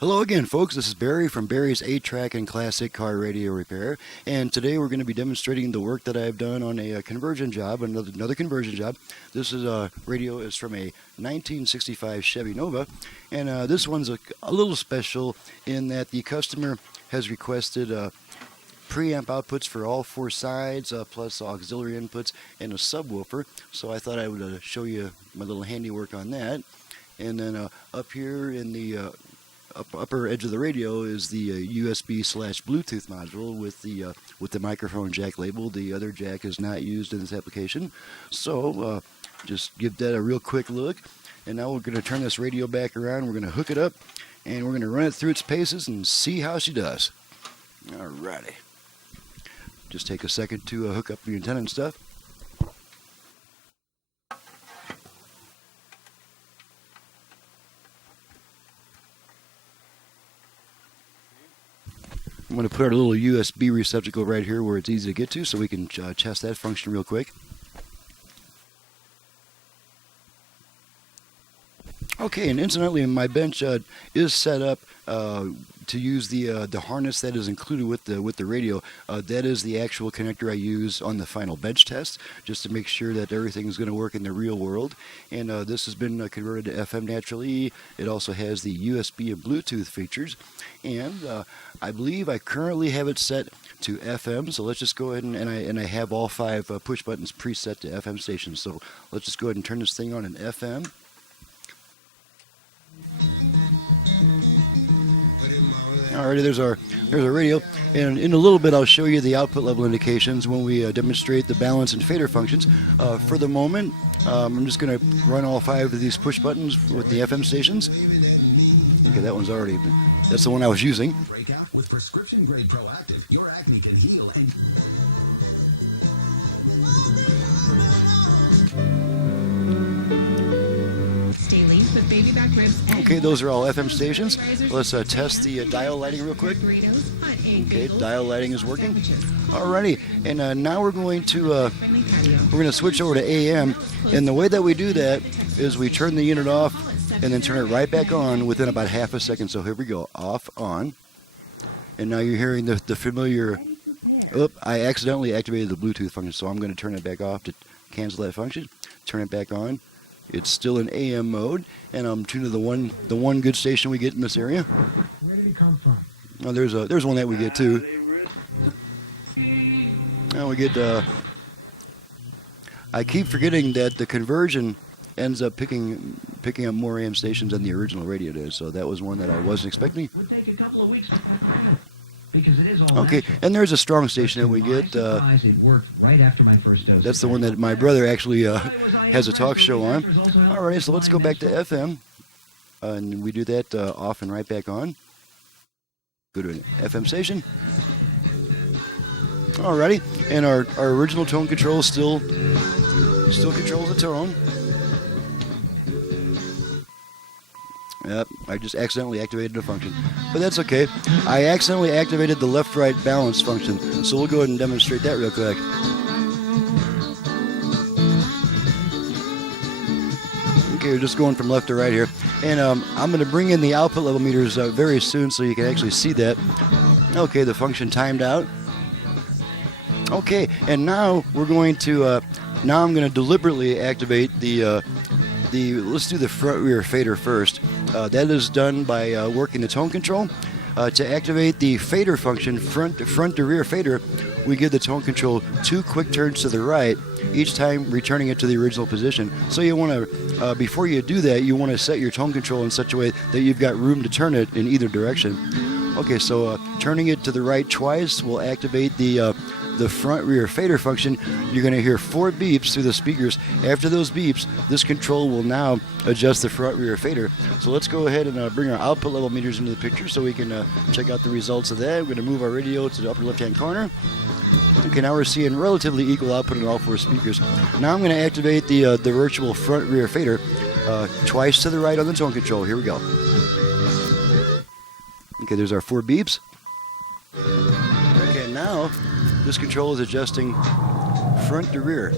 Hello again, folks. This is Barry from Barry's 8-Track and Classic Car Radio Repair, and today we're going to be demonstrating the work that I've done on a conversion job, another conversion job. This is radio is from a 1965 Chevy Nova, and this one's a little special in that the customer has requested preamp outputs for all four sides, plus auxiliary inputs and a subwoofer. So I thought I would show you my little handiwork on that, and then up here in the upper edge of the radio is the USB/Bluetooth module with the microphone jack label. The other jack is not used in this application, so just give that a real quick look. And now we're going to turn this radio back around. We're going to hook it up, and we're going to run it through its paces and see how she does. Alrighty. Just take a second to hook up the antenna and stuff. I'm going to put our little USB receptacle right here where it's easy to get to so we can test that function real quick. Okay, and incidentally, my bench is set up to use the harness that is included with the radio. That is the actual connector I use on the final bench test, just to make sure that everything is going to work in the real world. And this has been converted to FM naturally. It also has the USB and Bluetooth features, and I believe I currently have it set to FM. So let's just go ahead and I have all 5 push buttons preset to FM stations. So let's just go ahead and turn this thing on in FM. Alrighty, there's our radio, and in a little bit I'll show you the output level indications when we demonstrate the balance and fader functions. For the moment, I'm just going to run all 5 of these push buttons with the FM stations. Okay, that one's already, that's the one I was using. Breakout with prescription grade Proactive, your acne can heal and Okay, those are all FM stations. Let's test the dial lighting real quick. Okay, dial lighting is working. Alrighty, and now we're going to switch over to AM. And the way that we do that is we turn the unit off and then turn it right back on within about half a second. So here we go, off, on, and now you're hearing the familiar. Oh, I accidentally activated the Bluetooth function, so I'm going to turn it back off to cancel that function. Turn it back on. It's still in AM mode, and I'm tuned to the one good station we get in this area. where did it come from? Oh, there's one that we get too. Now we get. I keep forgetting that the conversion ends up picking up more AM stations than the original radio did. So that was one that I wasn't expecting. Would take a couple of weeks to because it is all Okay, and there's a strong station that we get. it worked right after my first dose. That's the one that my brother actually has a talk show on. Alright, so let's go back to FM. And we do that off and right back on. Go to an FM station. Alrighty, and our original tone control still controls the tone. Yep, I just accidentally activated a function, but that's okay. I accidentally activated the left-right balance function, so we'll go ahead and demonstrate that real quick. Okay, we're just going from left to right here, and I'm going to bring in the output level meters very soon so you can actually see that. Okay, the function timed out. Okay, and now we're going to now I'm going to deliberately activate the let's do the front rear fader first. That is done by working the tone control. To activate the fader function, front to rear fader, we give the tone control 2 quick turns to the right, each time returning it to the original position. So you want to, before you do that, you want to set your tone control in such a way that you've got room to turn it in either direction. Okay, so turning it to the right twice will activate the front rear fader function. You're going to hear 4 beeps through the speakers. After those beeps, this control will now adjust the front rear fader. So let's go ahead and bring our output level meters into the picture so we can check out the results of that. We're going to move our radio to the upper left hand corner. Okay, now we're seeing relatively equal output in all 4 speakers. Now I'm going to activate the virtual front rear fader twice to the right on the tone control. Here we go. Okay, there's our 4 beeps. Okay, now this control is adjusting front to rear.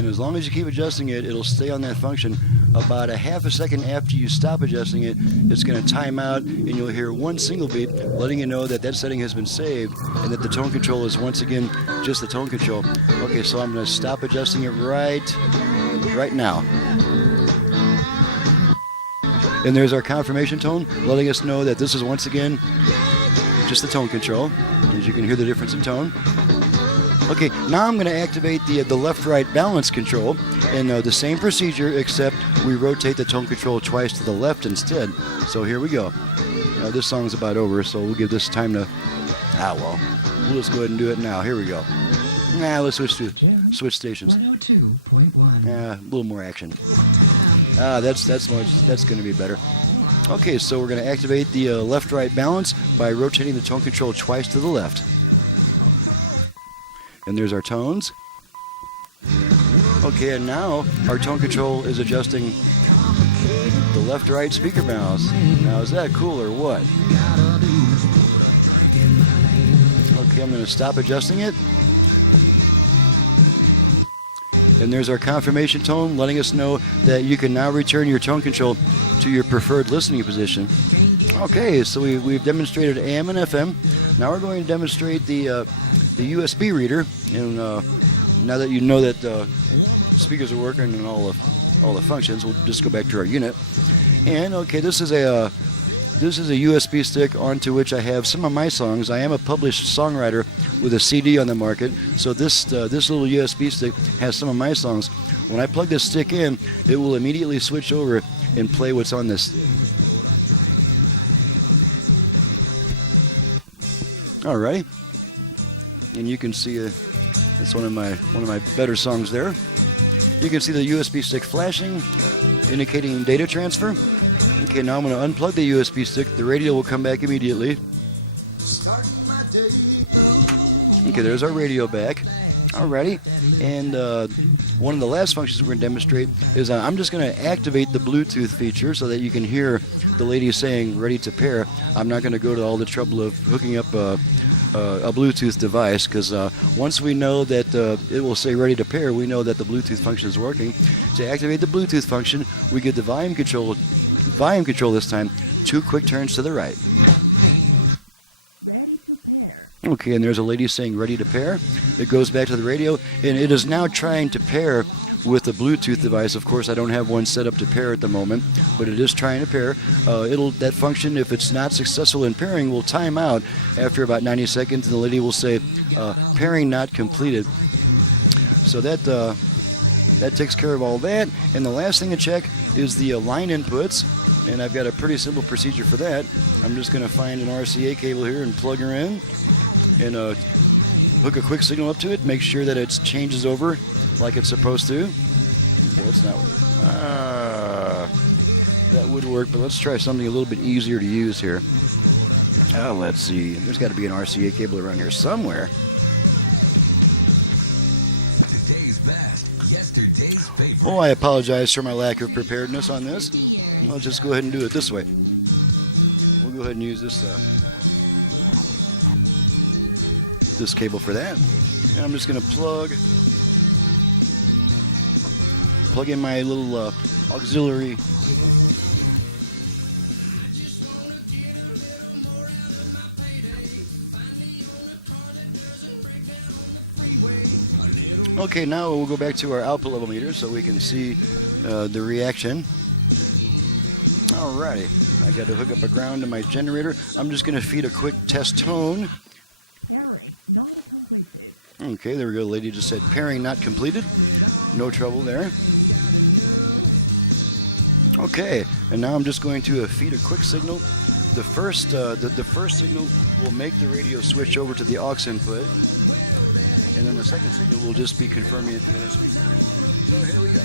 And as long as you keep adjusting it, it'll stay on that function. About a half a second after you stop adjusting it, it's going to time out, and you'll hear one single beep letting you know that that setting has been saved and that the tone control is once again just the tone control. Okay, so I'm going to stop adjusting it right now. And there's our confirmation tone, letting us know that this is once again just the tone control, as you can hear the difference in tone. Okay, now I'm going to activate the left-right balance control, and the same procedure, except we rotate the tone control twice to the left instead. So here we go. This song's about over, so we'll give this time to... we'll just go ahead and do it now. Here we go. Let's switch stations. 102.1. A little more action. That's going to be better. Okay, so we're going to activate the left-right balance by rotating the tone control twice to the left. And there's our tones. Okay, and now our tone control is adjusting the left-right speaker balance. Now, is that cool or what? Okay, I'm going to stop adjusting it. And there's our confirmation tone, letting us know that you can now return your tone control to your preferred listening position. Okay, so we've demonstrated AM and FM. Now we're going to demonstrate the USB reader. And now that you know that speakers are working and all the functions, we'll just go back to our unit. And okay, this is a USB stick onto which I have some of my songs. I am a published songwriter with a CD on the market, so this little USB stick has some of my songs. When I plug this stick in, it will immediately switch over and play what's on this stick. Alright, and you can see that's one of my better songs there. You can see the USB stick flashing, indicating data transfer. Okay, now I'm going to unplug the USB stick. The radio will come back immediately. Okay, there's our radio back. Alrighty, and one of the last functions we're going to demonstrate is I'm just going to activate the Bluetooth feature so that you can hear the lady saying ready to pair. I'm not going to go to all the trouble of hooking up a Bluetooth device, because once we know that it will say ready to pair, we know that the Bluetooth function is working. To activate the Bluetooth function, we get the volume control this time, 2 quick turns to the right. Okay, and there's a lady saying ready to pair. It goes back to the radio, and it is now trying to pair with a Bluetooth device. Of course, I don't have one set up to pair at the moment, but it is trying to pair. That function, if it's not successful in pairing, will time out after about 90 seconds, and the lady will say pairing not completed. So that takes care of all that. And the last thing to check is the line inputs, and I've got a pretty simple procedure for that. I'm just going to find an RCA cable here and plug her in, and hook a quick signal up to it. Make sure that it changes over like it's supposed to. Okay, that's not that would work, but let's try something a little bit easier to use here. Let's see. There's got to be an RCA cable around here somewhere. Oh, I apologize for my lack of preparedness on this. I'll just go ahead and do it this way. We'll go ahead and use this cable for that. And I'm just going to plug in my little auxiliary. Okay, now we'll go back to our output level meter so we can see the reaction. Alrighty, I got to hook up a ground to my generator. I'm just going to feed a quick test tone. Okay, there we go. The lady just said pairing not completed. No trouble there. Okay, and now I'm just going to feed a quick signal. The first signal will make the radio switch over to the aux input, and then the second signal will just be confirming it to the other speaker. So here we go.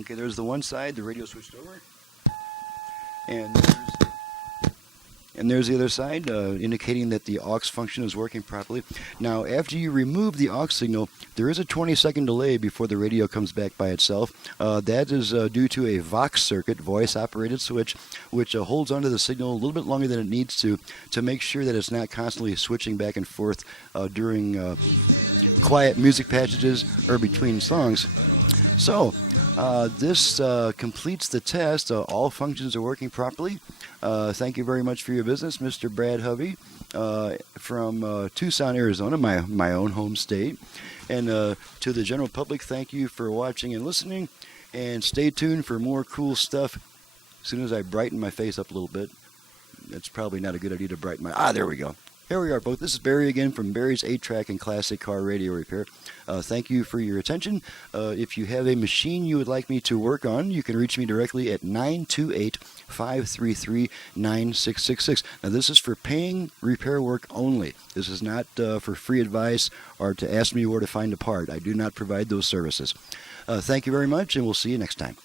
Okay, there's the one side, the radio switched over, and And there's the other side, indicating that the aux function is working properly. Now, after you remove the aux signal, there is a 20-second delay before the radio comes back by itself. That is due to a Vox circuit, voice-operated switch, which holds onto the signal a little bit longer than it needs to make sure that it's not constantly switching back and forth during quiet music passages or between songs. So, this completes the test. All functions are working properly. Thank you very much for your business, Mr. Brad Hovey, from Tucson, Arizona, my own home state. And to the general public, thank you for watching and listening. And stay tuned for more cool stuff. As soon as I brighten my face up a little bit, it's probably not a good idea to brighten my... there we go. Here we are, folks. This is Barry again from Barry's 8-Track and Classic Car Radio Repair. Thank you for your attention. If you have a machine you would like me to work on, you can reach me directly at 928-533-9666. Now, this is for paying repair work only. This is not for free advice or to ask me where to find a part. I do not provide those services. Thank you very much, and we'll see you next time.